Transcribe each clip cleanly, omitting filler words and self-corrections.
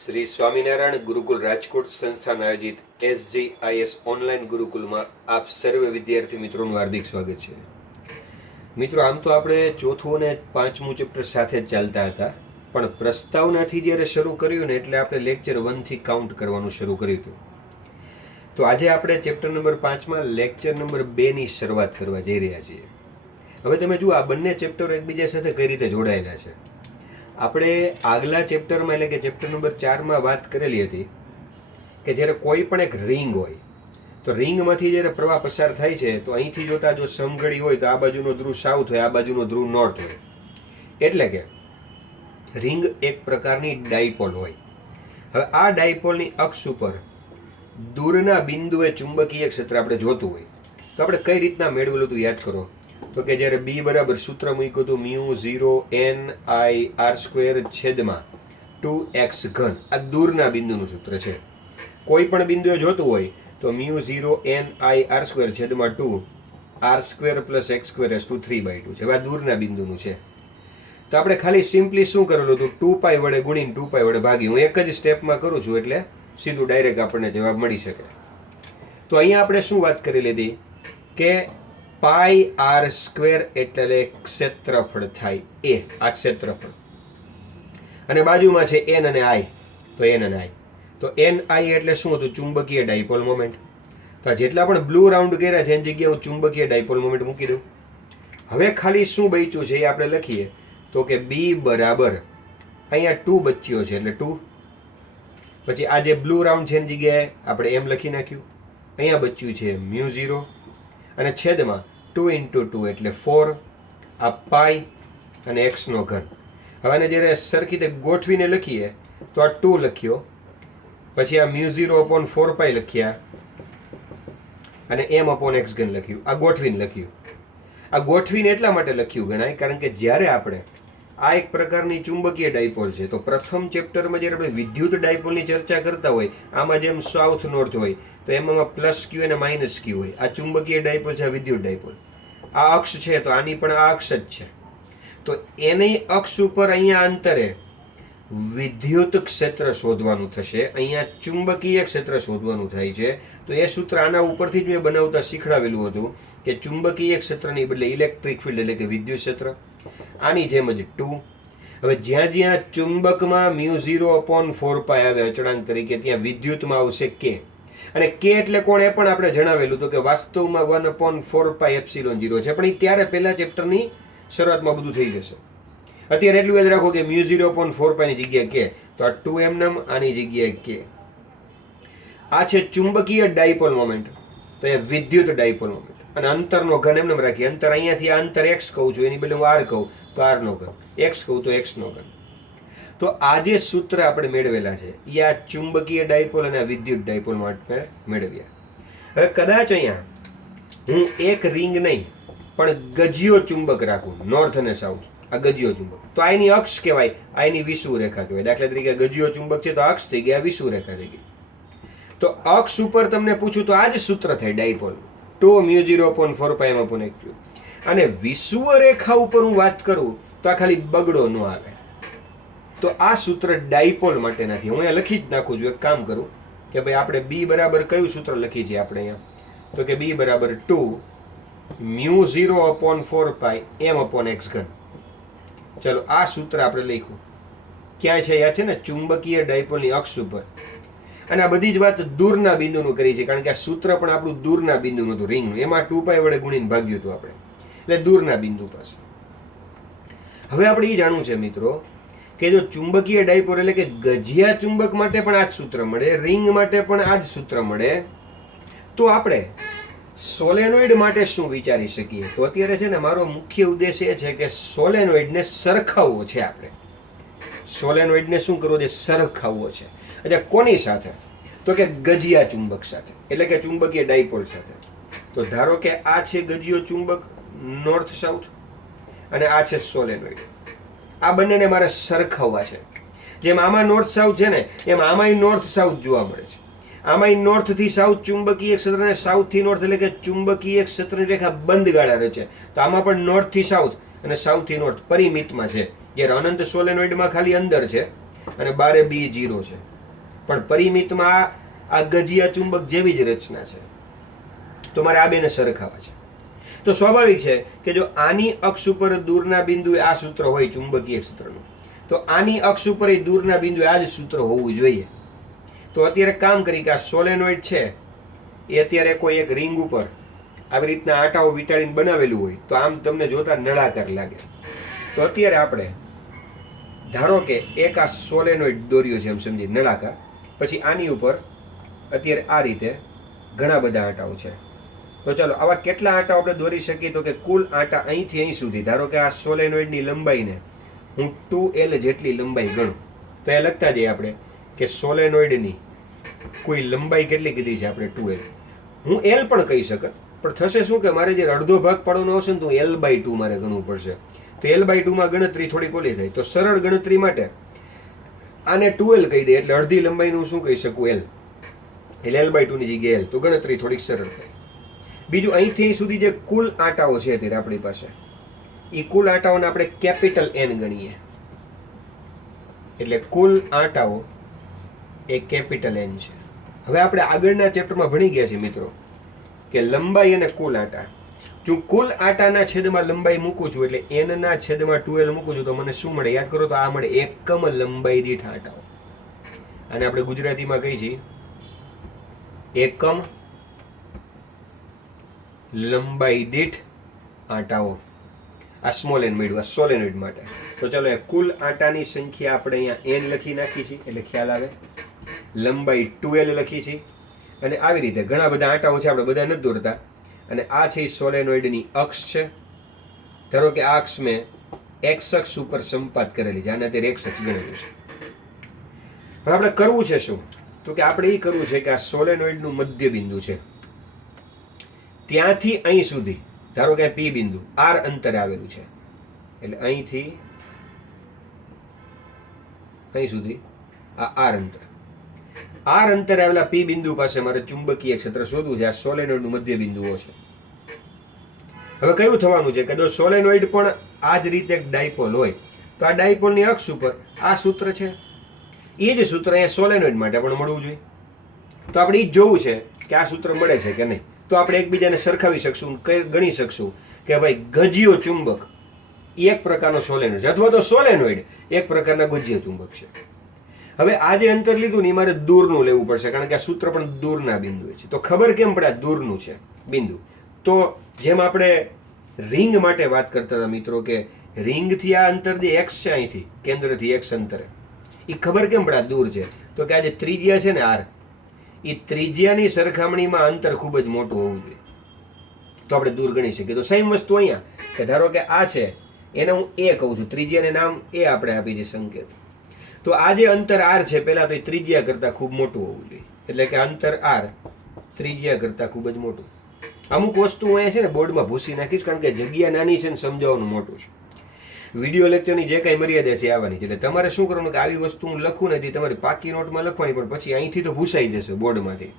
શ્રી સ્વામિનારાયણ ગુરુકુલ રાજકોટ સંસ્થાન આયોજિત SGIS online ગુરુકુલમાં આપ સર્વે વિદ્યાર્થી મિત્રોનું હાર્દિક સ્વાગત છે. મિત્રો, આમ તો આપણે ચોથું અને પાંચમું ચેપ્ટર સાથે જ ચાલતા હતા, પણ પ્રસ્તાવનાથી જ્યારે શરૂ કર્યું ને એટલે આપણે લેક્ચર 1થી કાઉન્ટ કરવાનું શરૂ કર્યું હતું. તો આજે આપણે ચેપ્ટર નંબર 5માં લેક્ચર નંબર 2ની શરૂઆત કરવા જઈ રહ્યા છીએ. હવે તમે જુઓ, આ બંને ચેપ્ટરો એકબીજા સાથે કઈ રીતે જોડાયેલા છે. આપણે આગલા ચેપ્ટરમાં એટલે કે ચેપ્ટર નંબર 4માં વાત કરેલી હતી કે જ્યારે કોઈ પણ એક રિંગ હોય તો રિંગમાંથી જ્યારે પ્રવાહ પસાર થાય છે તો અહીંથી જોતા જો સમઘડી હોય તો આ બાજુનો ધ્રુવ સાઉથ હોય, આ બાજુનો ધ્રુવ નોર્થ હોય. એટલે કે રિંગ એક પ્રકારની ડાયપોલ હોય. હવે આ ડાયપોલની અક્ષ ઉપર દૂરના બિંદુએ ચુંબકીય ક્ષેત્ર આપણે જોતું હોય તો આપણે કઈ રીતના મેળવેલું હતું યાદ કરો. તો કે જ્યારે B બરાબર સૂત્ર મૂક્યું હતું μ0NIr²/2x3, આ દૂરના બિંદુનું સૂત્ર છે. કોઈ પણ બિંદુએ જોતું હોય તો μ0NIr²/2 r²+x²/3/2 છે. હવે આ દૂરના બિંદુનું છે. તો આપણે ખાલી સિમ્પલી શું કરેલું હતું, 2π વડે ગુણીને 2π વડે ભાગી. હું એક જ સ્ટેપમાં કરું છું એટલે સીધું ડાયરેક્ટ આપણને જવાબ મળી શકે. તો અહીંયા આપણે શું વાત કરી લીધી કે πr² એટલે ક્ષેત્રફળ થાય એ, આ ક્ષેત્રફળ, અને બાજુમાં છે n અને i, તો n અને i. તો ni એટલે શું હતું, ચુંબકીય ડાયપોલ મોમેન્ટ. તો આ જેટલા પણ બ્લુ રાઉન્ડ કર્યા છે એની જગ્યાએ હું ચુંબકીય ડાયપોલ મોમેન્ટ મૂકી દઉં. હવે ખાલી શું બચ્યું છે એ આપણે લખીએ તો કે B બરાબર અહીંયા 2 બચ્યો છે એટલે 2, પછી આ જે બ્લુ રાઉન્ડ છે એની જગ્યાએ આપણે એમ લખી નાખ્યું. અહીંયા બચ્યું છે μ0 અને છેદમાં 2 × 2 એટલે 4, આ પાઈ અને x². હવે આને જ્યારે સરખી રીતે ગોઠવીને લખીએ તો આ 2 લખ્યો, પછી આ μ0/4π લખ્યા અને m/x³ લખ્યું. આ ગોઠવીને લખ્યું. આ ગોઠવીને એટલા માટે લખ્યું ગણાય કારણ કે જ્યારે આપણે આ એક પ્રકારની ચુંબકીય ડાયપોલ છે તો પ્રથમ ચેપ્ટરમાં જ્યારે આપણે વિદ્યુત ડાયપોલની ચર્ચા કરતા હોય આમાં જેમ સાઉથ નોર્થ હોય તો એમાં +q અને -q હોય. આ ચુંબકીય ડાયપોલ છે, આ વિદ્યુત ડાયપોલ. આ અક્ષ છે તો આની પણ આ અક્ષ જ છે. તો એની અક્ષ ઉપર અહીંયા અંતરે વિદ્યુત ક્ષેત્ર શોધવાનું થશે, અહીંયા ચુંબકીય ક્ષેત્ર શોધવાનું થાય છે. તો એ સૂત્ર આના ઉપરથી જ મેં બનાવતા શીખડાવેલું હતું કે ચુંબકીય ક્ષેત્રની બદલે ઇલેક્ટ્રિક ફિલ્ડ એટલે કે વિદ્યુત ક્ષેત્ર, આની જેમ જ 2. હવે જ્યાં જ્યાં ચુંબકમાં μ0/4π આવે અચળાંક તરીકે ત્યાં વિદ્યુતમાં આવશે k. અને k એટલે કોણ એ પણ આપણે જણાવેલું હતું કે વાસ્તવમાં 1/4πε0 છે, પણ એ ત્યારે પહેલા ચેપ્ટરની શરૂઆતમાં બધું થઈ જશે. અત્યારે એટલું યાદ રાખો કે μ0/4π ની જગ્યાએ k, તો આ 2m આની જગ્યાએ k. આ છે ચુંબકીય ડાયપોલ મોમેન્ટ, તો એ વિદ્યુત ડાયપોલ મોમેન્ટ. અને અંતરનો ઘન એમને રાખીએ. અંતર અહીંયાથી આ અંતર x કહું છું, એની બદલે હું r કહું તો r નો ઘન, x કહું તો x નો ઘન. તો આ જે સૂત્ર આપણે મેળવેલા છે એ આ ચુંબકીય ડાયપોલ અને આ વિદ્યુત ડાયપોલ માટે મેળવ્યા. હવે કદાચ અહીંયા હું એક રિંગ નહીં પણ ગજિયો ચુંબક રાખું, નોર્થ અને સાઉથ, આ ગજિયો ચુંબક, તો આ એની અક્ષ કહેવાય, આ એની વિષુવ રેખા કહેવાય. દાખલા તરીકે ગજિયો ચુંબક છે તો અક્ષ થઈ ગયા, વિષુવ રેખા થઈ ગઈ. તો અક્ષ ઉપર તમને પૂછું તો આ જ સૂત્ર થાય ડાયપોલ, 2 μ0/4πm/x³. અને વિષુવ રેખા ઉપર હું વાત કરું તો આ ખાલી બગડો ન આવે. તો આ સૂત્ર ડાયપોલ માટે નથી, હું અહીંયા લખી જ નાખું છું. એક કામ કરું કે ભાઈ આપણે B બરાબર કયું સૂત્ર લખી છે આપણે અહીંયા, તો કે B બરાબર 2 μ0/4πm/x³. ચલો આ સૂત્ર આપણે લખ્યું. ક્યાં છે? યાદ છે ને, ચુંબકીય ડાયપોલની અક્ષ ઉપર. અને આ બધી જ વાત દૂરના બિંદુનું કરી છે કારણ કે આ સૂત્ર પણ આપણું દૂરના બિંદુનું હતું, રિંગનું. એમાં 2π વડે ગુણીને ભાગ્યું હતું આપણે, એટલે દૂરના બિંદુ પાસે. હવે આપણે એ જાણવું છે મિત્રો કે જો ચુંબકીય ડાયપોલ એટલે કે ગજિયા ચુંબક માટે પણ આ જ સૂત્ર મળે, રિંગ માટે પણ આ જ સૂત્ર મળે, તો આપણે સોલેનોઇડ માટે શું વિચારી શકીએ? તો અત્યારે છે ને મારો મુખ્ય ઉદ્દેશ એ છે કે સોલેનોઇડને સરખાવવો છે. આપણે સોલેનોઇડને શું કરવો છે? સરખાવવો છે. અચ્છા, કોની સાથે? તો કે ગજિયા ચુંબક સાથે, એટલે કે ચુંબકીય ડાયપોલ સાથે. તો ધારો કે આ છે ગજિયો ચુંબક નોર્થ સાઉથ અને આ છે સોલેનોઇડ. આ બંનેને મારે સરખાવવા છે. જેમ આમાં નોર્થ સાઉથ છે ને એમ આમાંય નોર્થ સાઉથ જોવા મળે છે. આમાંય નોર્થથી સાઉથ ચુંબકીય ક્ષેત્ર અને સાઉથથી નોર્થ એટલે કે ચુંબકીય ક્ષેત્રની રેખા બંધ ગાળા રચે. તો આમાં પણ નોર્થથી સાઉથ અને સાઉથથી નોર્થ પરિમિતમાં છે, જ્યારે અનંત સોલેનોઇડમાં ખાલી અંદર છે. અને બારે બી 0 છે, પણ પરિમિતમાં આ ગજિયા ચુંબક જેવી જ રચના છે. તો મારે આ બેને સરખાવા છે. તો સ્વાભાવિક છે કે જો આની અક્ષ ઉપર દૂરના બિંદુએ આ સૂત્ર હોય ચુંબકીય ક્ષેત્રનું, તો આની અક્ષ ઉપર દૂરના બિંદુએ આ જ સૂત્ર હોવું જોઈએ. તો અત્યારે કામ કરી કે આ સોલેનોઇડ છે એ અત્યારે કોઈ એક રિંગ ઉપર આવી રીતના આટાઓ વીંટાળીને બનાવેલું હોય તો આમ તમને જોતા નળાકાર લાગે. તો અત્યારે આપણે ધારો કે એક આ સોલેનોઇડ દોર્યો છે એમ સમજી નળાકાર, પછી આની ઉપર અત્યારે આ રીતે ઘણા બધા આટાઓ છે. તો ચાલો આવા કેટલા આટા આપણે દોરી શકીએ? તો કે કુલ આટા અહીંથી અહીં સુધી, ધારો કે આ સોલેનોઇડની લંબાઈને હું 2L જેટલી લંબાઈ ગણું, તો એ લખતા જઈએ આપણે કે સોલેનોઇડની કોઈ લંબાઈ કેટલી કીધી છે આપણે? 2L. હું L પણ કહી શકત, પણ થશે શું કે મારે જે અડધો ભાગ પાડવાનો આવશે ને તો L/2 મારે ગણવું પડશે. તો L/2 માં ગણતરી થોડી ઓલી થાય. તો સરળ ગણતરી માટે આને 2L કહી દે એટલે અડધી લંબાઈનું શું કહી શકું? L. એટલે L/2 ની જગ્યાએ L. તો ગણતરી થોડીક સરળ થાય. બીજું અહીંથી અહીં સુધી જે કુલ આટાઓ છે અત્યારે આપણી પાસે, એ કુલ આટાઓને આપણે કેપિટલ N ગણીએ. એટલે કુલ આટાઓ એ કેપિટલ N છે. હવે આપણે આગળના ચેપ્ટરમાં ભણી ગયા છીએ મિત્રો કે લંબાઈ અને કુલ આટા. જો કુલ આટાના છેદમાં લંબાઈ મૂકું છું એટલે N ના છેદમાં 2L મૂકું છું તો મને શું મળે? યાદ કરો તો આ મળે એકમ લંબાઈ દીઠ આટાઓ. અને આપણે ગુજરાતીમાં કહીએ છીએ એકમ લંબાઈ દીઠ આટાઓ. આ સ્મોલ n મળ્યું આ સોલેનોઇડ માટે. તો ચાલો એ કુલ આટાની સંખ્યા આપણે અહીંયા n લખી નાખી છે એટલે ખ્યાલ આવે. લંબાઈ 2L લખી છે અને આવી રીતે ઘણા બધા આટાઓ છે, આપણે બધા નથી દોરતા. અને આ છે સોલેનોઇડની અક્ષ છે. ધારો કે આ અક્ષ મેં x અક્ષ ઉપર સંપાત કરેલી છે, આને અત્યારે x અક્ષ ગણેલું છે. હવે આપણે કરવું છે શું? તો કે આપણે એ કરવું છે કે આ સોલેનોઇડનું મધ્ય બિંદુ છે ત્યાંથી અહીં સુધી, ધારો કે P બિંદુ R અંતરે આવેલું છે, એટલે અહીંથી અહીં સુધી આ R અંતરે આવેલા P બિંદુ પાસે મારે ચુંબકીય ક્ષેત્ર શોધવું છે. આ સોલેનોઇડનું મધ્ય બિંદુઓ છે. હવે કયું થવાનું છે કે જો સોલેનોઇડ પણ આ જ રીતે એક ડાયપોલ હોય તો આ ડાયપોલની અક્ષ ઉપર આ સૂત્ર છે, એ જ સૂત્ર અહીંયા સોલેનોઇડ માટે પણ મળવું જોઈએ. તો આપણે એ જ જોવું છે કે આ સૂત્ર મળે છે કે નહીં. તો આપણે એકબીજાને સરખાવી શકશું, ગણી શકશું કે ભાઈ ગજિયો ચુંબક એક પ્રકારનો સોલેનોઇડ છે અથવા તો સોલેનોઇડ એક પ્રકારના ગજિયો ચુંબક છે. હવે આ જે અંતર લીધું ને એ મારે દૂરનું લેવું પડશે, કારણ કે આ સૂત્ર પણ દૂરના બિંદુ છે. તો ખબર કેમ પડે આ દૂરનું છે બિંદુ? તો જેમ આપણે રિંગ માટે વાત કરતા હતા મિત્રો કે રિંગથી આ અંતર જે x છે અહીંથી કેન્દ્રથી x અંતરે, એ ખબર કેમ પડે આ દૂર છે? તો કે આ જે ત્રિજ્યા છે ને R, એ ત્રિજ્યાની સરખામણીમાં અંતર ખૂબ જ મોટું હોવું જોઈએ તો આપણે દૂર ગણી શકીએ. તો સેમ વસ્તુ અહીંયા કે ધારો કે આ છે એને હું A કહું છું, ત્રિજ્યાને નામ A આપણે આપી છે સંકેત. તો આ જે અંતર R છે પહેલા તો એ ત્રિજ્યા કરતાં ખૂબ મોટું હોવું જોઈએ, એટલે કે અંતર R ત્રિજ્યા કરતાં ખૂબ જ મોટું. અમુક વસ્તુ અહીંયા છે ને બોર્ડમાં ભૂસી નાખીશ, કારણ કે જગ્યા નાની છે ને સમજાવવાનું મોટું છે. વિડીયો લેક્ચરની જે કાંઈ મર્યાદા છે આવવાની છે, એટલે તમારે શું કરવાનું કે આવી વસ્તુ હું લખું નથી તમારી પાકી નોટમાં લખવાની, પણ પછી અહીંથી તો ભૂસાઈ જશે બોર્ડમાંથી.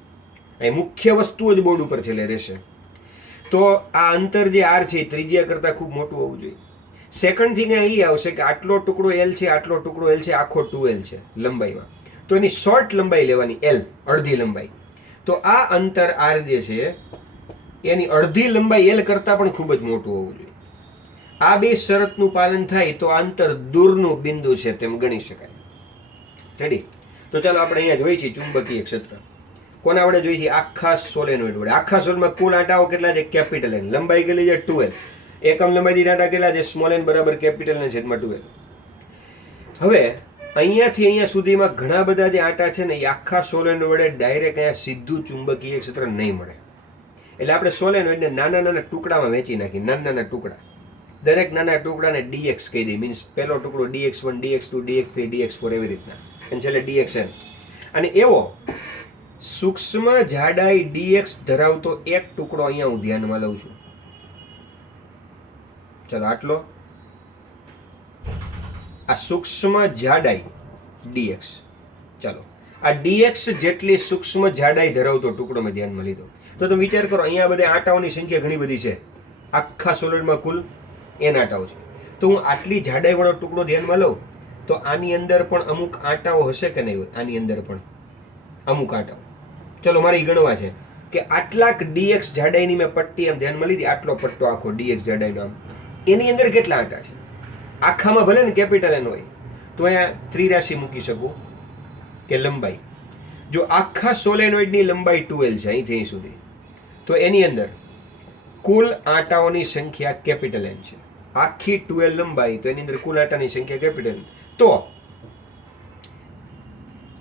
અહીં મુખ્ય વસ્તુઓ જ બોર્ડ ઉપર છેલ્લે રહેશે. તો આ અંતર જે R છે એ ત્રિજ્યા કરતાં ખૂબ મોટું હોવું જોઈએ. સેકન્ડ થિંગ અહીં એ આવશે કે આટલો ટુકડો L છે, આટલો ટુકડો L છે, આખો 2L છે લંબાઈમાં. તો એની શોર્ટ લંબાઈ લેવાની L, અડધી લંબાઈ. તો આ અંતર R જે છે એની અડધી લંબાઈ L કરતાં પણ ખૂબ જ મોટું હોવું જોઈએ. આ બે શરતનું પાલન થાય તો અંતર દૂરનું બિંદુ છે તેમ ગણી શકાય. રેડી? તો ચાલો આપણે અહીંયા જોઈએ છીએ ચુંબકીય ક્ષેત્ર. કોના વડે જોઈએ છીએ? આખા સોલેનોઇડ વડે. આખા સોલેનોઇડમાં કુલ આંટાઓ કેટલા છે? Capital N. લંબાઈ કેટલી છે? 2L. એકમ લંબાઈ દીઠ આંટા કેટલા છે? સ્મોલ n બરાબર કેપિટલ N છેદમાં 2L. હવે અહીંયાથી અહીંયા સુધીમાં ઘણા બધા જે આંટા છે ને એ આખા સોલેનોઇડ વડે ડાયરેક્ટ અહીંયા સીધું ચુંબકીય ક્ષેત્ર નહીં મળે. એટલે આપણે સોલેનોઇડને નાના નાના ટુકડામાં વહેંચી નાખીએ, નાના નાના ટુકડા. દરેક નાના ટુકડાને dx કહી દઈએ, મીન્સ પહેલો ટુકડો dx1, dx2, dx3, dx4 એવી રીતના, અને છેલ્લે dxn. અને એવો સૂક્ષ્મ જાડાઈ dx ધરાવતો એક ટુકડો અહીંયા હું ધ્યાનમાં લઉં છું. ચાલો આટલો, આ સૂક્ષ્મ જાડાઈ dx. ચાલો આ dx જેટલી સૂક્ષ્મ જાડાઈ ધરાવતો ટુકડો મેં ધ્યાનમાં લીધો. તો તમે વિચાર કરો, અહીંયા બધા આંટાઓની સંખ્યા ઘણી બધી છે. આખા સોલિડમાં કુલ n આંટાઓ છે. તો હું આટલી જાડાઈ વાળો ટુકડો ધ્યાનમાં લઉં તો આની અંદર પણ અમુક આંટાઓ હશે કે નહીં હોય? આની અંદર પણ અમુક આંટાઓ. ચલો મારે ગણવા છે કે આટલાક ડીએક્સ જાડાઈની મેં પટ્ટી એમ ધ્યાનમાં લીધી, આટલો પટ્ટો આખો ડીએક્સ જાડાઈનો આમ, એની અંદર કેટલા આંટા છે? આખામાં ભલે ને કેપિટલ એન હોય તો અહીંયા ત્રિરાશિ મૂકી શકું કે લંબાઈ. જો આખા સોલેનોઇડની લંબાઈ 12 છે અહીંથી અહીં સુધી, તો એની અંદર કુલ આંટાઓની સંખ્યા કેપિટલ એન છે. આખી 12 લંબાઈ, તો એની અંદર કુલ આંટાની સંખ્યા કેપિટલ એન. તો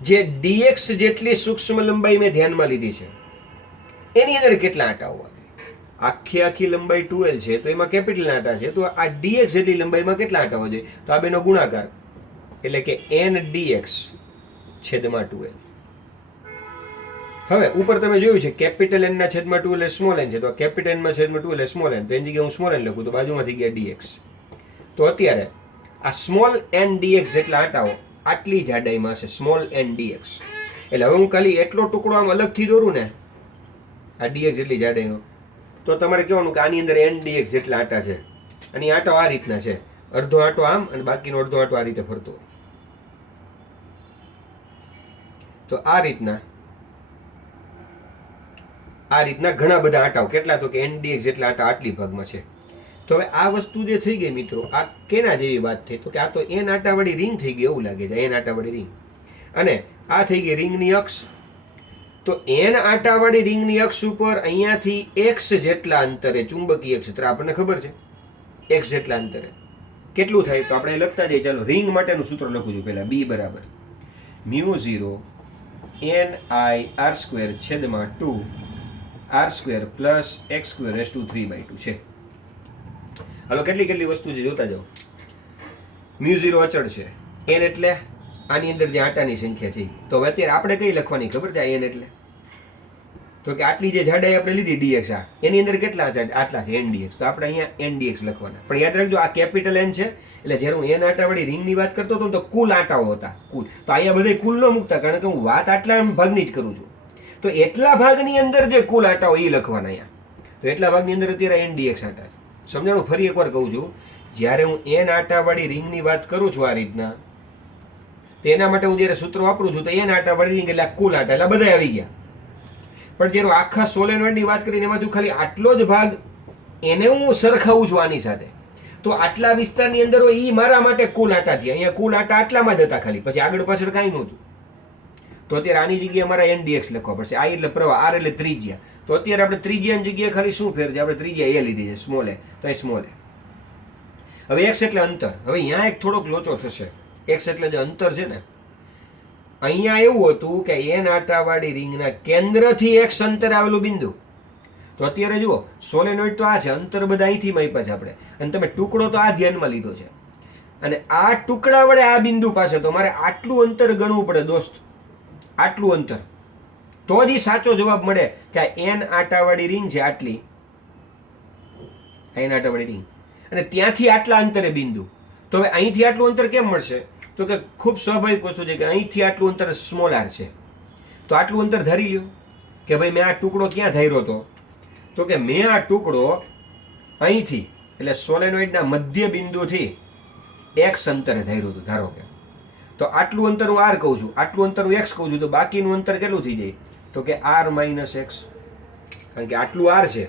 જે ડીએક્સ જેટલી સૂક્ષ્મ લંબાઈ મેં ધ્યાનમાં લીધી છે એની અંદર કેટલા આંટાઓ આવે? આખી લંબાઈ 12 છે તો એમાં કેપિટલ આંટા છે, તો આ ડીએક્સ જેટલી લંબાઈમાં કેટલા આંટાઓ છે? તો આ બેનો ગુણાકાર એટલે કે એન ડીએક્સ છેદમાં 12. હવે ઉપર તમે જોયું છે કેપિટલ એન ના છેદમાં 12 એ સ્મોલ એન છે, તો કેપિટલ એન માં છેદમાં 12 એ સ્મોલ એન, તો એની જગ્યાએ હું સ્મોલ એન લખું તો બાજુમાં થઈ ગયા ડીએક્સ. તો અત્યારે આ સ્મોલ એન ડીએક્સ જેટલા આંટાઓ આટલી જાડાઈમાં છે, સ્મોલ એન ડીએક્સ. એટલે હવે હું ખાલી એટલો ટુકડો આમ અલગથી દોરું ને આ ડીએક્સ જેટલી જાડાઈનો, તો તમારે કહેવાનું કે આની અંદર એન ડીએક્સ જેટલા આંટા છે. અને આંટો આ રીતના છે, અડધો આંટો આમ અને બાકીનો અડધો આંટો આ રીતે ફરતો. તો આ રીતના ઘણા બધા આંટાઓ, કેટલા? તો કે એન ડીએક્સ જેટલા આંટા આટલી ભાગમાં છે. તો હવે આ વસ્તુ જે થઈ ગઈ મિત્રો, આ કેના જેવી વાત થઈ? તો કે આ તો એન આંટાવાળી રિંગ થઈ ગઈ એવું લાગે છે, એન આંટાવાળી રિંગ. અને આ થઈ ગઈ રિંગની અક્ષ. તો એન આંટાવાળી રિંગની અક્ષ ઉપર અહીંયાથી એક્સ જેટલા અંતરે ચુંબકીય ક્ષેત્ર, આપણને ખબર છે એક્સ જેટલા અંતરે કેટલું થાય? તો આપણે લખતા જઈએ. ચાલો રિંગ માટેનું સૂત્ર લખું છું પહેલા. બી બરાબર μ0 NI r² છેદમાં 2 r² પ્લસ x² 3/2 છે. હાલો કેટલી વસ્તુ છે જોતા જાઓ. μ0 અચળ છે, n એટલે આની અંદર જે આંટાની સંખ્યા છે. તો હવે અત્યારે આપણે કઈ લખવાની ખબર છે? n એટલે તો કે આટલી જે જાડાઈ આપણે લીધી ડીએક્સ, આ એની અંદર કેટલા છે? આટલા છે એન ડીએક્સ. તો આપણે અહીંયા એન ડીએક્સ લખવાના. પણ યાદ રાખજો આ કેપિટલ એન છે, એટલે જ્યારે હું એન આંટાવાળી રિંગની વાત કરતો હતો તો કુલ આંટાઓ હતા, કુલ. તો અહીંયા બધા કુલ ન મૂકતા, કારણ કે હું વાત આટલા ભાગની જ કરું છું. તો એટલા ભાગની અંદર જે કુલ આંટાઓ એ લખવાના અહીંયા. તો એટલા ભાગની અંદર અત્યારે એન ડીએક્સ આંટા છે. સમજાણું? ફરી એકવાર કહું છું, જ્યારે હું એન આંટાવાળી રિંગની વાત કરું છું આ રીતના, તો એના માટે હું જ્યારે સૂત્ર વાપરું છું તો એન આંટાવાળી રિંગ એટલે કુલ આંટા, એટલે બધા આવી ગયા. પણ જ્યારે આખા સોલેનોઇડની વાત કરીને એમાં જો ખાલી આટલો જ ભાગ એને હું સરખાવું છું આની સાથે, તો આટલા વિસ્તારની અંદર હોય એ મારા માટે કુલ આંટા થયા. અહીંયા કુલ આંટા આટલામાં જ હતા ખાલી, પછી આગળ પાછળ કાંઈ નહોતું. તો અત્યારે આની જગ્યાએ મારા એન ડીએક્સ લખવા પડશે. આ એટલે પ્રવાહ, આર એટલે ત્રિજ્યા. તો અત્યારે આપણે ત્રિજ્યાની જગ્યાએ ખાલી શું ફેર છે? આપણે ત્રિજ્યા એ લીધી છે, સ્મોલ એ, તો એ સ્મોલ એ. હવે એક્સ એટલે અંતર. હવે અહીંયા એક થોડોક લોચો થશે. એક્સ એટલે જે અંતર છે ને, અહીંયા એવું હતું કે એન આંટાવાળી રિંગના કેન્દ્રથી એક્સ અંતર આવેલું બિંદુ. તો અત્યારે જુઓ સોલેનોઇડ તો આ છે, અંતર બધા અહીંથી માપ્યા છે આપણે, અને તમે ટુકડો તો આ ધ્યાનમાં લીધો છે. અને આ ટુકડા વડે આ બિંદુ પાસે તો મારે આટલું અંતર ગણવું પડે દોસ્ત, આટલું અંતર. તો જ સાચો જવાબ મળે કે આ એન આંટાવાળી રિંગ છે આટલી, એન આંટાવાળી રિંગ, અને ત્યાંથી આટલા અંતરે બિંદુ. તો હવે અહીંથી આટલું અંતર કેમ મળશે? તો કે ખૂબ સ્વાભાવિક વસ્તુ છે કે અહીંથી આટલું અંતર સ્મોલ આર છે. તો આટલું અંતર ધારી લ્યો કે ભાઈ મેં આ ટુકડો ક્યાં ધાર્યો હતો? તો કે મેં આ ટુકડો અહીંથી એટલે સોલેનોઇડના મધ્ય બિંદુથી એક્સ અંતરે ધાર્યું હતું, ધારો કે. તો આટલું અંતર હું આર કહું છું, આટલું અંતર હું એક્સ કહું છું, તો બાકીનું અંતર કેટલું થઈ જાય? તો કે આર માઇનસ એક્સ. કારણ કે આટલું આર છે,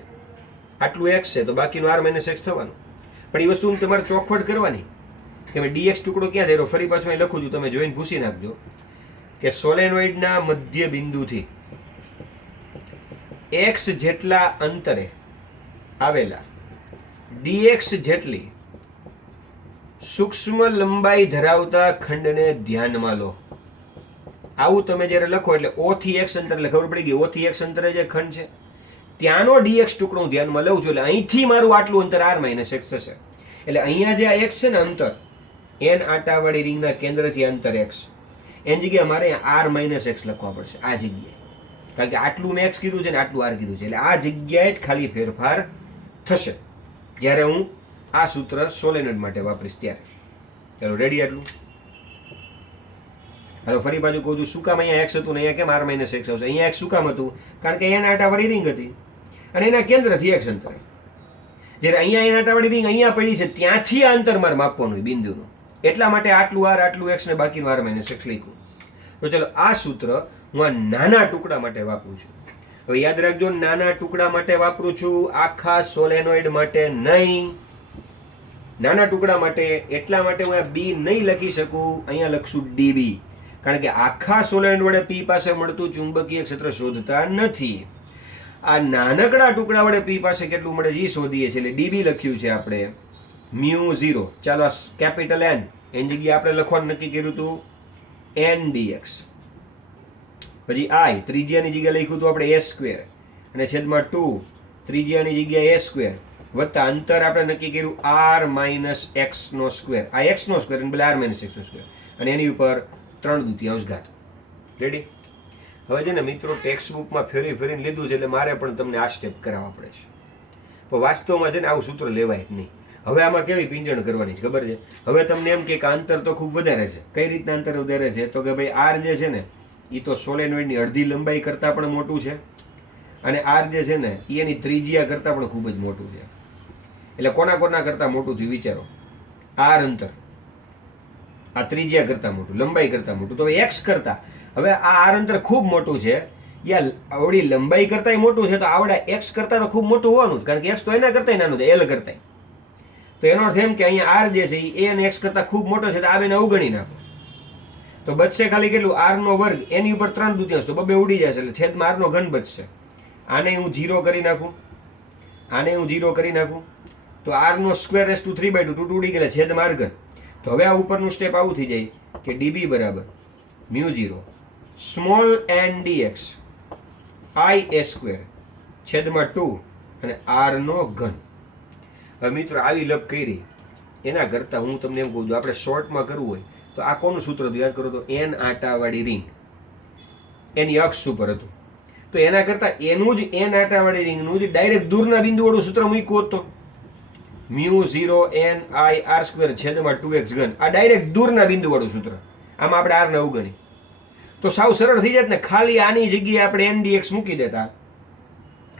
આટલું એક્સ છે, તો બાકીનું આર માઇનસ એક્સ થવાનું. પણ એ વસ્તુ તમારે ચોખવટ કરવાની કે મેં ડીએક્સ ટુકડો ક્યાં ધાર્યો. ફરી પાછું અહીં લખું છું, તમે જોઈને ભૂસી નાખજો કે સોલેનોઇડના મધ્ય બિંદુથી એક્સ જેટલા અંતરે આવેલા ડીએક્સ જેટલી સૂક્ષ્મ લંબાઈ ધરાવતા ખંડને ધ્યાનમાં લો. આવું તમે જ્યારે લખો એટલે ઓ થી એક્સ અંતર, એટલે ખબર પડી ગઈ ઓ થી એક્સ અંતરે જે ખંડ છે ત્યાંનો ડીએક્સ ટુકડો હું ધ્યાનમાં લઉં છું. એટલે અહીંથી મારું આટલું અંતર આર માઇનસ એક્સ થશે. એટલે અહીંયા જે આ એક્સ છે ને અંતર, એન આંટાવાળી રિંગના કેન્દ્રથી અંતર એક્સ, એની જગ્યાએ મારે આર માઇનસ એક્સ લખવા પડશે આ જગ્યાએ. કારણ કે આટલું મેં એક્સ કીધું છે ને આટલું આર કીધું છે, એટલે આ જગ્યાએ જ ખાલી ફેરફાર થશે જ્યારે હું આ સૂત્ર સોલેનોઇડ માટે વાપરીશ ત્યારે. ચાલો રેડી આટલું. હાલો ફરી પાછું કહું છું, શું કામ અહીંયા એક્સ હતું ને અહીંયા કેમ આર માઇનસ એક્સ આવશે? અહીંયા એક્સ શું કામ હતું? કારણ કે એન આંટાવાળી રિંગ હતી અને એના કેન્દ્રથી એક્સ અંતરે. જ્યારે અહીંયા એન આંટાવાળી રિંગ અહીંયા પડી છે ત્યાંથી આ અંતર મારે માપવાનું હોય બિંદુનું. એટલા માટે આટલું આર આટલું એક્સ ને બાકીનું આર માઇનસ એક્સ લખ્યું. તો ચલો આ સૂત્ર હું આ નાના ટુકડા માટે વાપરું છું. હવે યાદ રાખજો, નાના ટુકડા માટે વાપરું છું, આખા સોલેનોઇડ માટે નહીં. નાના ટુકડા માટે એટલા માટે હું આ બી નહીં લખી શકું, અહીંયા લખશું ડીબી, કારણ કે આખા સોલેનોઇડ વડે પી પાસે મળતું ચુંબકીય ક્ષેત્ર શોધતા નથી. આ નાનકડા ટુકડા વડે પી પાસે કેટલું મળે છે એ શોધીએ છીએ, એટલે ડીબી લખ્યું છે આપણે μ0. ચાલો આ કેપિટલ એન એની જગ્યાએ આપણે લખવાનું નક્કી કર્યું હતું એન ડીએક્સ. પછી આઈ ત્રિજ્યાની જગ્યાએ લખ્યું હતું આપણે એસ સ્ક્વેર, અને છેદમાં 2 ત્રિજ્યાની જગ્યાએ એસ સ્ક્વેર, વત્તા અંતર આપણે નક્કી કર્યું આર માઇનસ એક્સ નો સ્ક્વેર. આ એક્સ નો સ્ક્વેર એટલે આર માઇનસ એક્સ નો સ્ક્વેર, અને એની ઉપર 3/2 ઘાત. રેડી? હવે છે ને મિત્રો, ટેક્સ્ટ બુકમાં ફેરીને લીધું છે એટલે મારે પણ તમને આ સ્ટેપ કરાવવા પડે છે. પણ વાસ્તવમાં છે ને આવું સૂત્ર લેવાય જ નહીં. હવે આમાં કેવી પીંજણ કરવાની છે ખબર છે? હવે તમને એમ કે અંતર તો ખૂબ વધારે છે. કઈ રીતના અંતર વધારે છે? તો કે ભાઈ આર જે છે ને એ તો સોલેનોઇડની અડધી લંબાઈ કરતાં પણ મોટું છે, અને આર જે છે ને એ એની ત્રિજ્યા કરતાં પણ ખૂબ જ મોટું છે. એટલે કોના કરતાં મોટું થયું વિચારો? આર અંતર આ ત્રિજ્યા કરતાં મોટું, લંબાઈ કરતાં મોટું. તો એક્સ કરતાં હવે આ આર અંતર ખૂબ મોટું છે, યા આવડી લંબાઈ કરતાંય મોટું છે, તો આવડા એક્સ કરતાં તો ખૂબ મોટું હોવાનું, કારણ કે એક્સ તો એના કરતાંય નાનું છે, એલ કરતાંય. તો એનો અર્થ એમ કે અહીંયા આર જે છે એ અને એક્સ કરતાં ખૂબ મોટો છે, તો આ બેને અવગણી નાખો. તો બચશે ખાલી કેટલું? આર નો વર્ગ, એની ઉપર 3/2, તો બબે ઉડી જશે, એટલે છેદમાં આર નો ઘન બચશે. આને હું 0 કરી નાખું, આને હું 0 કરી નાખું, તો આર નો સ્ક્વેર રેસ ટુ 3/2 ઉડી ગયેલા, છેદમાં આર ઘન. તો હવે આ ઉપરનું સ્ટેપ આવું થઈ જાય કે ડીબી બરાબર μ0 સ્મોલ એન ડીએક્સ આઈ એ સ્ક્વેર છેદમાં 2 અને આર નો ઘન. હવે મિત્રો આવી લપ કરી એના કરતાં હું તમને એમ કહું છું, આપણે શોર્ટમાં કરવું હોય તો આ કોનું સૂત્ર હતું યાદ કરો તો? એન આટાવાળી રિંગ, એની અક્ષ ઉપર હતું. તો એના કરતાં એનું જ એન આટાવાળી રિંગનું જ ડાયરેક્ટ દૂરના બિંદુવાળું સૂત્ર મૂક્યું તો μ0 n I r સ્ક્વેર છેદમાં 2x ઘન. આ ડાયરેક્ટ દૂરના બિંદુવાળું સૂત્ર. આમાં આપણે આર ને અવગણી તો સાવ સરળ થઈ જાય ને. ખાલી આની જગ્યાએ આપણે એન ડીએક્સ મૂકી દેતા,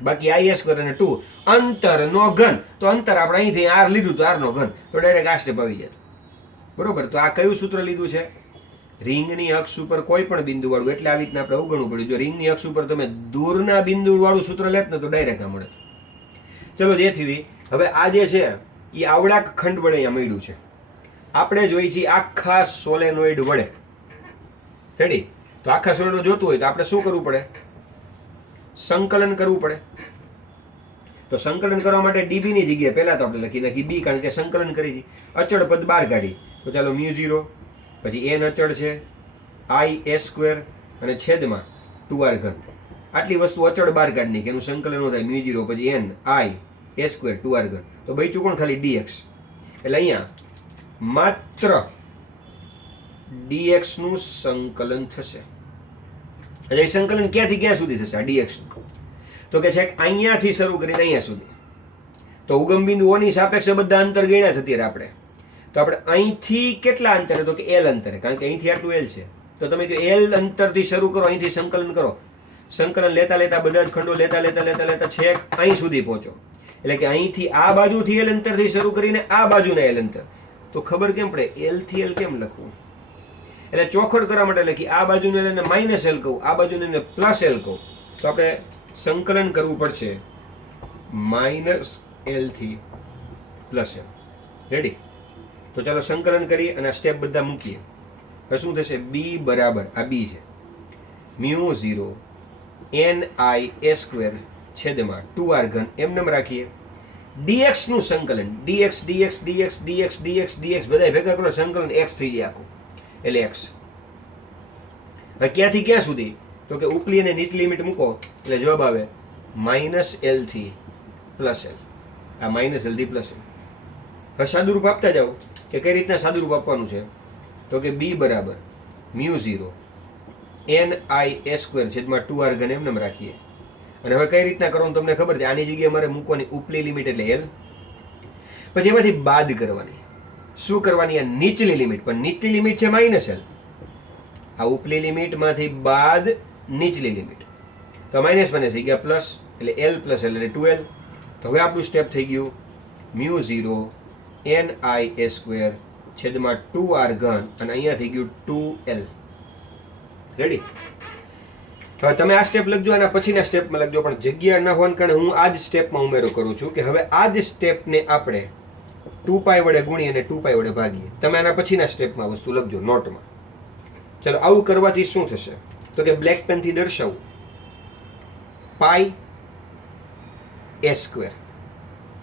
બાકી આઈ એસ સ્ક્વેર અને 2 અંતરનો ઘન. તો અંતર આપણે અહીંથી આર લીધું તો આર નો ઘન, તો ડાયરેક્ટ આ સ્ટેપ આવી જાય. બરોબર? તો આ કયું સૂત્ર લીધું છે? રિંગની અક્ષ ઉપર કોઈ પણ બિંદુ વાળું, એટલે આવી રીતના આપણે અવગણવું પડ્યું. જો રિંગની અક્ષ ઉપર તમે દૂરના બિંદુ વાળું સૂત્ર લેત ને તો ડાયરેક્ટ આ મળે. ચલો જેથી હવે આ જે છે એ આવડા ખંડ વડે અહીંયા મળ્યું છે. આપણે જોઈ છીએ આખા સોલેનોઇડ વડે. રેડી? તો આખા સોલેનોઇડ જોતું હોય તો આપણે શું કરવું પડે? સંકલન કરવું પડે. તો સંકલન કરવા માટે ડીબી ની જગ્યાએ પહેલા તો આપણે લખી નાખી બી, કારણ કે સંકલન કરી હતી. અચળ પદ બહાર કાઢી. તો ચાલો μ0, પછી એન અચળ છે, આઈ એ સ્ક્વેર અને છેદમાં 2r ઘન. આટલી વસ્તુ અચળ બહાર કાઢી કે એનું સંકલન થાય μ0 પછી N I A square 2r ઘન. તો બચ્યું કોણ? ખાલી dx. એટલે અહીંયા માત્ર dx નું સંકલન થશે. એટલે એ સંકલન ક્યાંથી ક્યાં સુધી થશે આ dx નું? તો કે છે અહીંયાથી શરૂ કરીને અહીંયા સુધી. તો ઉગમ બિંદુઓની સાપેક્ષે બધા અંતર ગણ્યા છે અત્યારે આપણે. તો આપણે અહીંથી કેટલા અંતરે? તો કે l અંતરે, કારણ કે અહીંથી આટલું l છે. તો તમે જો l અંતરથી શરૂ કરો, અહીંથી સંકલન કરો, સંકલન લેતા લેતા બધા જ ખંડો લેતા છેક અહીં સુધી પહોંચો. એટલે કે અહીંથી આ બાજુથી l અંતરથી શરૂ કરીને આ બાજુના l અંતર. તો ખબર કેમ પડે? l થી l કેમ લખવું? એટલે ચોખડ કરવા માટે લખી આ બાજુને એને માઇનસ l કહું, આ બાજુને એને પ્લસ l કહું. તો આપણે સંકલન કરવું પડશે માઇનસ l થી પ્લસ l. રેડી? તો ચાલો સંકલન કરી અને આ સ્ટેપ બધા મૂકીએ. હવે શું થશે? b બરાબર આ b છે μ0 n I a સ્ક્વેર છેદમાં 2r ઘન એમ નમ રાખીએ. dx નું સંકલન dx dx dx dx dx dx બધા ભેગા કરો, સંકલન x થઈ જાય આખું, એટલે x. હવે ક્યાંથી ક્યાં સુધી? તો કે ઉપલી અને નીચલી લિમિટ મૂકો એટલે જવાબ આવે માઇનસ l થી પ્લસ l. આ માઇનસ l થી પ્લસ l. હવે સાદુરૂપ આપતા જાઓ કે કઈ રીતના સાદુરૂપ આપવાનું છે? તો કે b બરાબર μ0 n I a સ્ક્વેર છેદમાં 2r ઘન એમ નમ રાખીએ. અને હવે કઈ રીતના કરવાનું તમને ખબર છે? આની જગ્યાએ મારે મૂકવાની ઉપલી લિમિટ એટલે l, પછી એમાંથી બાદ કરવાની. શું કરવાની? આ નીચલી લિમિટ, પણ નીચલી લિમિટ છે માઇનસ l. આ ઉપલી લિમિટમાંથી બાદ નીચલી લિમિટ, તો માઇનસ મને થઈ ગયા પ્લસ, એટલે l પ્લસ l એટલે 2l. તો હવે આપણું સ્ટેપ થઈ ગયું μ0 n I a સ્ક્વેર છેદમાં 2r ઘન અને અહીંયા થઈ ગયું 2l. રેડી? હવે તમે આ સ્ટેપ લખજો અને પછીના સ્ટેપમાં લખજો, પણ જગ્યા ન હોવાને કારણે હું આ જ સ્ટેપમાં ઉમેરો કરું છું કે હવે આ જ સ્ટેપને આપણે 2π વડે ગુણી અને 2π વડે ભાગીએ. તમે આના પછીના સ્ટેપમાં વસ્તુ લખજો નોટમાં. ચલો, આવું કરવાથી શું થશે? તો કે બ્લેક પેનથી દર્શાવું પાઈ a સ્ક્વેર.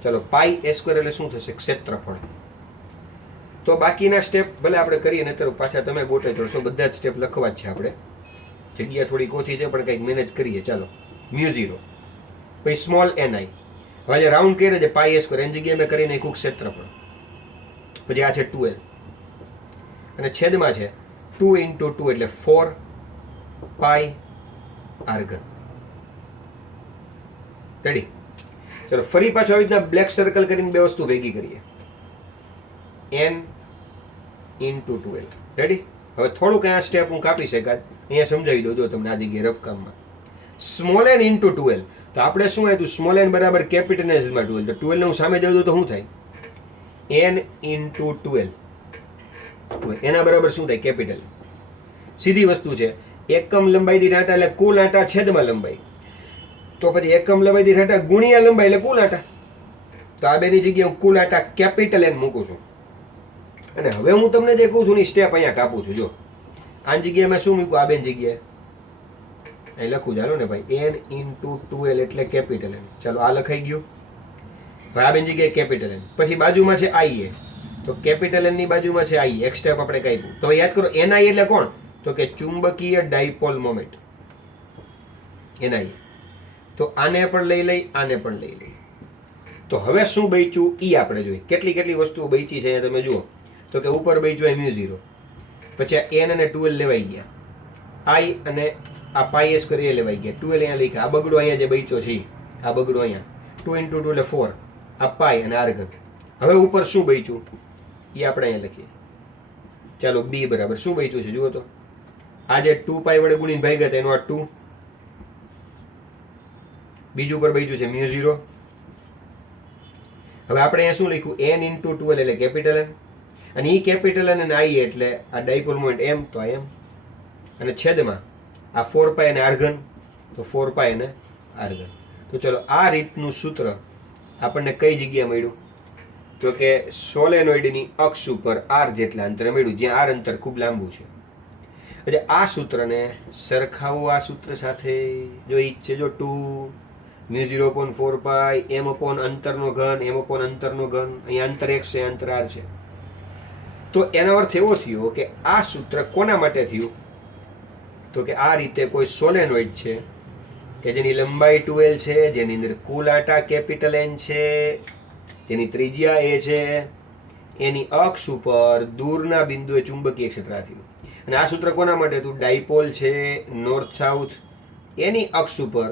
ચલો, પાઈ a સ્ક્વેર એટલે શું થશે? ક્ષેત્રફળ. તો બાકીના સ્ટેપ ભલે આપણે કરીએ ને ત્યારે પાછા તમે ગોટે ચડશો. બધા જ સ્ટેપ લખવા જ છે આપણે. જગ્યા થોડી ઓછી છે પણ કંઈક મેનેજ કરીએ. ચાલો, μ0 પછી સ્મોલ ni. હવે જે રાઉન્ડ કરે છે પાઈ a સ્ક્વેર એની જગ્યાએ મેં કરી નાખ્યું ક્ષેત્રફળ. પછી આ છે 2l અને છેદમાં છે 2 × 2 એટલે 4π r ઘન. રેડી? ચલો, ફરી પાછો આવી રીતના બ્લેક સર્કલ કરીને બે વસ્તુ ભેગી કરીએ. n × 2l. રેડી? હવે થોડુંક અહીંયા સ્ટેપ હું કાપી શકાય, અહીંયા સમજાવી દઉં જો તમને આ જગ્યાએ રફ કામમાં. Small n × 2l. તો આપણે શું આવ્યું? સ્મોલ n બરાબર કેપિટલ n માં 2l. તો 2l ને હું સામે જાઉં તો શું થાય? n × 2l. એના બરાબર શું થાય? કેપિટલ. સીધી વસ્તુ છે. એકમ લંબાઈ દીઠ આંટા એટલે કુલ આંટા છેદમાં લંબાઈ. તો પછી એકમ લંબાઈ દીઠ આંટા ગુણ્યા લંબાઈ એટલે કુલ આંટા. તો આ બેની જગ્યાએ હું કુલ આંટા કેપિટલ n મૂકું છું. અને હવે હું તમને જે કહું છું ની સ્ટેપ અહીંયા કાપું છું. જો આની જગ્યાએ મેં શું મૂક્યું? આ બેની જગ્યાએ અહીં લખું. ચાલો ને ભાઈ, n × 2l એટલે કેપિટલ n. ચાલો, આ લખાઈ ગયું. હવે આ બેની જગ્યાએ કેપિટલ n. પછી બાજુમાં છે ia. તો કેપિટલ n ની બાજુમાં છે i. એક સ્ટેપ આપણે કાપ્યું. તો યાદ કરો, ni એટલે કોણ? તો કે ચુંબકીય ડાયપોલ મોમેન્ટ. ni. તો આને પણ લઈ, આને પણ લઈ. તો હવે શું બચ્યું ઈ આપણે જોઈએ. કેટલી કેટલી વસ્તુઓ બચી છે અહીંયા તમે જુઓ. તો કે ઉપર બચ્યું μ0. પછી આ n અને 2l લેવાઈ ગયા. i અને આ પાઈ a સ્ક્વેર એ લેવાઈ ગયા. 2l અહીંયા લખ્યા. આ બગડો અહીંયા જે બચ્યો છે આ બગડો અહીંયા 2 × 2 એટલે 4. આ પાઈ અને r ઘન. હવે ઉપર શું બચ્યું એ આપણે અહીંયા લખીએ. ચાલો, b બરાબર શું બચ્યું છે જુઓ તો. આ જે 2π વડે ગુણીને ભાગ્યા હતા એનો આ 2. બીજું પર બચ્યું છે μ0. હવે આપણે અહીંયા શું લખ્યું? n × 2l એટલે કેપિટલ n. અને એ કેપિટલ n અને i એટલે આ ડાયપોલ મોમેન્ટ m. તો m અને છેદમાં આ 4π અને r ઘન. તો 4π અને r ઘન. તો ચલો, આ રીતનું સૂત્ર આપણને કઈ જગ્યાએ મળ્યું? તો કે સોલેનોઇડની અક્ષ ઉપર r જેટલા અંતરે મળ્યું, જ્યાં r અંતર ખૂબ લાંબુ છે. એટલે આ સૂત્રને સરખાવો આ સૂત્ર સાથે. જો ઈ છે જો 2 μ0/4π m/ અંતરનો ઘન m/ અંતરનો ઘન. અહીંયા અંતર x છે, અંતર r છે. તો એનો અર્થ એવો થયો કે આ સૂત્ર કોના માટે થયું? તો કે આ રીતે કોઈ સોલેનોઇડ છે કે જેની લંબાઈ 2l છે, જેની અંદર કુલ આંટા કેપિટલ n છે, જેની ત્રિજ્યા a છે, એની અક્ષ ઉપર દૂરના બિંદુએ ચુંબકીય ક્ષેત્ર થયું. અને આ સૂત્ર કોના માટે હતું? ડાયપોલ છે, નોર્થ સાઉથ, એની અક્ષ ઉપર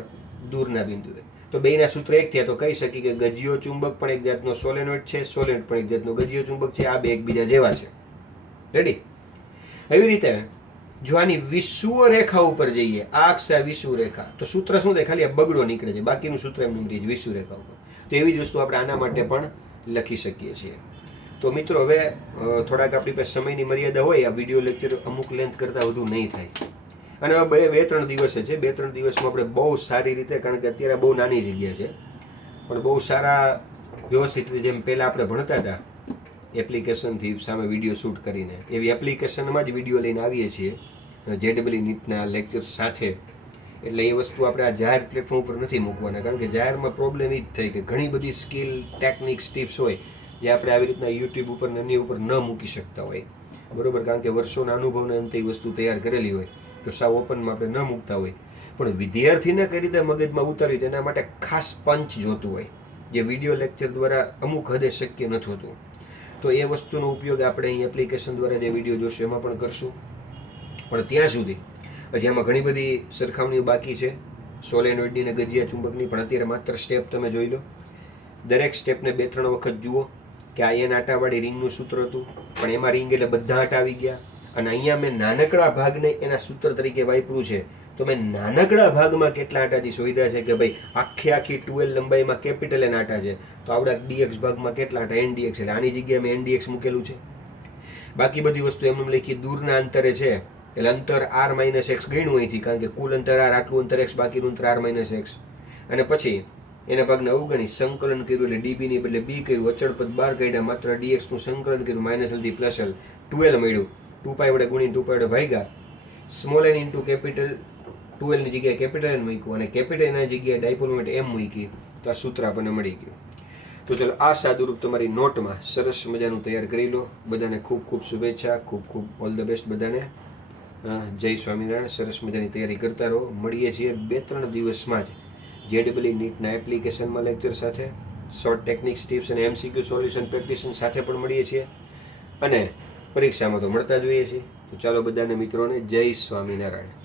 દૂરના બિંદુએ. તો બેના સૂત્ર એક થયા. તો કહી શકીએ કે ગજિયો ચુંબક પણ એક જાતનો સોલેનોઇડ છે, સોલેનોઇડ પણ એક જાતનો ગજિયો ચુંબક છે. આ બે એકબીજા જેવા છે. રેડી? એવી રીતે જો આની વિષુવ રેખા ઉપર જઈએ, આ અક્ષ વિષુવ રેખા, તો સૂત્ર શું થાય? ખાલી આ બગડો નીકળે છે, બાકીનું સૂત્ર એમ નીકળે છે વિષુવ રેખા ઉપર. તો એવી જ વસ્તુ આપણે આના માટે પણ લખી શકીએ છીએ. તો મિત્રો, હવે થોડાક આપણી પાસે સમયની મર્યાદા હોય, આ વિડીયો લેક્ચર અમુક લેન્થ કરતાં વધુ નહીં થાય. અને હવે 2-3 દિવસે છે. 2-3 દિવસમાં આપણે બહુ સારી રીતે, કારણ કે અત્યારે બહુ નાની જગ્યા છે, પણ બહુ સારા વ્યવસ્થિત રીતે જેમ પહેલાં આપણે ભણતા હતા એપ્લિકેશનથી સામે વિડીયો શૂટ કરીને, એવી એપ્લિકેશનમાં જ વિડીયો લઈને આવીએ છીએ JEE નીટના લેક્ચર્સ સાથે. એટલે એ વસ્તુ આપણે આ જાહેર પ્લેટફોર્મ ઉપર નથી મૂકવાના, કારણ કે જાહેરમાં પ્રોબ્લેમ એ જ થઈ કે ઘણી બધી સ્કિલ, ટેકનિક્સ, ટિપ્સ હોય જે આપણે આવી રીતના યુટ્યુબ ઉપર ને એની ઉપર ન મૂકી શકતા હોય. બરાબર? કારણ કે વર્ષોના અનુભવને અંતે એ વસ્તુ તૈયાર કરેલી હોય તો સાવ ઓપનમાં આપણે ન મૂકતા હોય. પણ વિદ્યાર્થીને કઈ રીતે મગજમાં ઉતારવી તેના માટે ખાસ પંચ જોતું હોય, જે વિડીયો લેક્ચર દ્વારા અમુક હદે શક્ય નથી હોતું. તો એ વસ્તુનો ઉપયોગ આપણે અહીં એપ્લિકેશન દ્વારા જે વિડીયો જોશું એમાં પણ કરશું. પણ ત્યાં સુધી હજી આમાં ઘણી બધી સરખામણીઓ બાકી છે સોલેનોઇડની અને ગજિયા ચુંબકની. પણ અત્યારે માત્ર સ્ટેપ તમે જોઈ લો. દરેક સ્ટેપને 2-3 વખત જુઓ કે આ n આંટાવાળી રિંગનું સૂત્ર હતું, પણ એમાં રિંગ એટલે બધા આંટા આવી ગયા. અને અહીંયા મેં નાનકડા ભાગને એના સૂત્ર તરીકે વાપર્યું છે. તો મેં નાનકડા ભાગમાં કેટલા આંટાની સુવિધા છે કે ભાઈ આખી 2l લંબાઈમાં કેપિટલ n આંટા છે, તો આવડા dx ભાગમાં કેટલા આંટા? ndx. એટલે આની જગ્યાએ મેં ndx મૂકેલું છે. બાકી બધી વસ્તુ એમને લખી દૂરના અંતરે છે એટલે અંતર r-x ગણ્યું અહીંથી, કારણ કે કુલ અંતર r, આટલું અંતર x, બાકીનું અંતર r-x, અને પછી એના ભાગને અવગણી સંકલન કર્યું એટલે ડીબી ની બદલે બી કર્યું, અચળ પદ બહાર કાઢ્યા, માત્ર dx નું સંકલન કર્યું, -l થી +l, 2l મળ્યું, 2π વડે ગુણીને 2π વડે ભાગ્યા, small n into capital 2l ની જગ્યાએ કેપિટલ n મૂક્યું અને કેપિટલ n ની જગ્યાએ ડાયપોલ મોમેન્ટ m મૂકી, તો આ સૂત્ર આપણને મળી ગયું. તો ચલો આ સાદુરૂપ તમારી નોટમાં સરસ મજાનું તૈયાર કરી લો. બધાને ખૂબ ખૂબ શુભેચ્છા, ખૂબ ખૂબ ઓલ ધ બેસ્ટ બધાને. જય સ્વામિનારાયણ. સરસ મજાની તૈયારી કરતા રહો. મળીએ છીએ 2-3 દિવસમાં જ JEE નીટના એપ્લિકેશનમાં લેક્ચર સાથે, શોર્ટ ટેકનિક્સ, ટિપ્સ અને MCQ સોલ્યુશન પ્રેક્ટિશન સાથે પણ મળીએ છીએ, અને પરીક્ષામાં તો મળતા જ હોઈએ છીએ. તો ચાલો બધાને મિત્રોને જય સ્વામિનારાયણ.